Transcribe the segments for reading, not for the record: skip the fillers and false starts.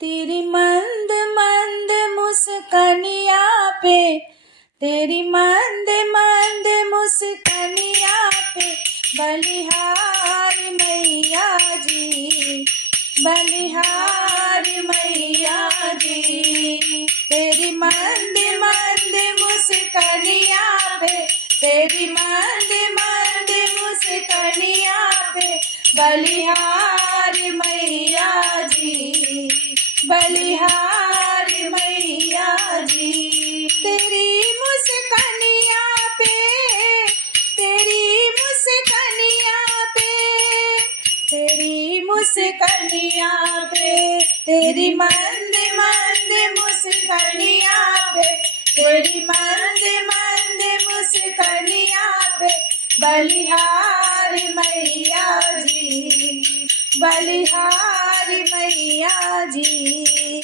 तेरी मंद मंद मुस्कानिया पे, तेरी मंद मंद मुस्कानिया पे बलिहार मैया जी, बलिहार मैया जी। तेरी मंद मंद मुस्कानिया पे, तेरी मंद मंद मुस्कानिया पे बलिहार मैया जी, बलिहार मैया जी। तेरी मुस्कानिया पे, तेरी मुस्कानिया पे, तेरी मुस्कानिया पे, तेरी मंद मंद मुस्कानिया पे, तेरी मंद मंद मुस्कानिया पे बलिहार मैया जी, बलिहार मैया जी।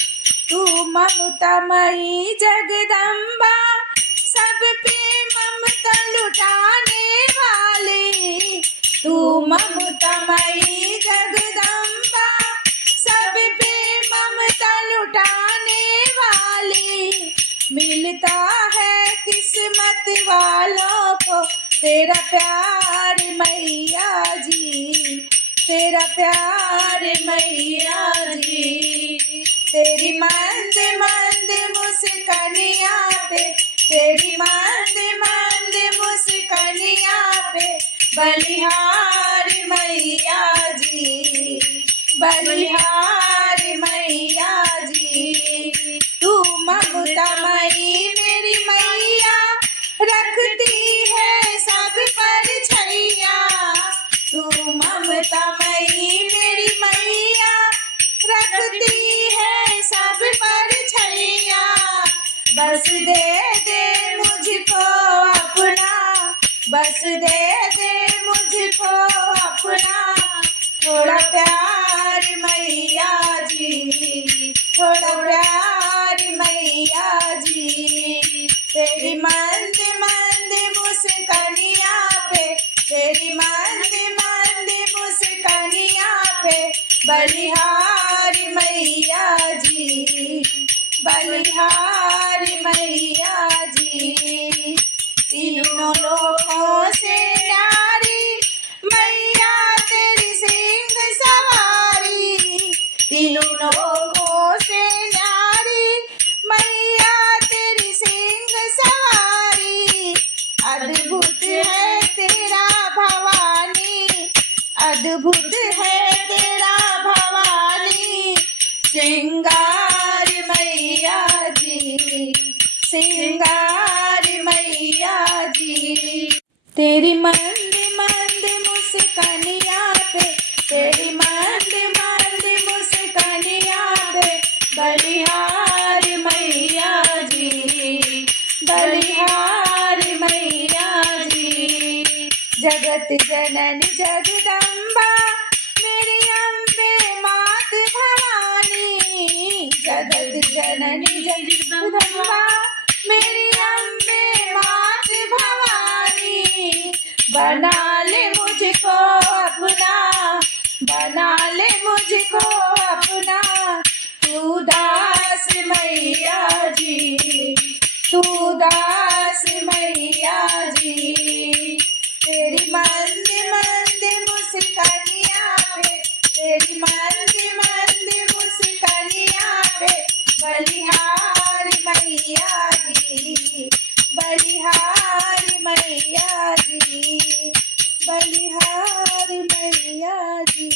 तू ममतामयी जगदम्बा, सब पे ममता लुटाने वाली। तू ममतामयी जगदम्बा, सब पे ममता लुटाने वाली। मिलता है किस्मत वालों को तेरा प्यार मैया जी, तेरा प्यार मैया जी। तेरी मंद मंद मुस्कानिया पे, तेरी मंद मंद मुस्कानिया पे बलिहार मैया जी, बलिहार मैया जी। तू ममतामयी मेरी मैया, रखती है सब पर छैया। तू ममतामयी मेरी मैया, रखती है सब पर छैया। बस दे दे मुझको अपना, बस दे दे मुझको अपना थोड़ा प्यार मैया जी, थोड़ा प्यार मैया जी। तेरी मंद मंद मुस्कानिया पे, तेरी मंद मंद मुस्कानिया पे बलिहार मैया जी, बलिहार मैया जी। तीनों लोकों से न्यारी मैया तेरी सिंह सवारी, तीनों लोकों से न्यारी मैया तेरी सिंह सवारी। अद्भुत है तेरा भवानी, अद्भुत है तेरा भवानी। श्रृंगार मैया जी, श्रृंगार मैया जी। तेरी मंद मंद मुस्कानिया पे, तेरी मंद मंद मुस्कानिया पे बलिहार मैया जी, बलिहार मैया जी। जगत जननी जगदम्बा मेरी अम्बे मात भवानी, जगत जननी जगदम्बा मेरी अम्बे मात भवानी। बना ले मुझको अपना, बना ले मुझको अपना। तू दास मैया जी, तू दास मैया जी। तेरी मंद मंद मुस्कानिया पे, तेरी मंद मंद मुस्कानिया पे बलिहार मैया जी, बलिहार मैया जी, बलिहार मैया जी।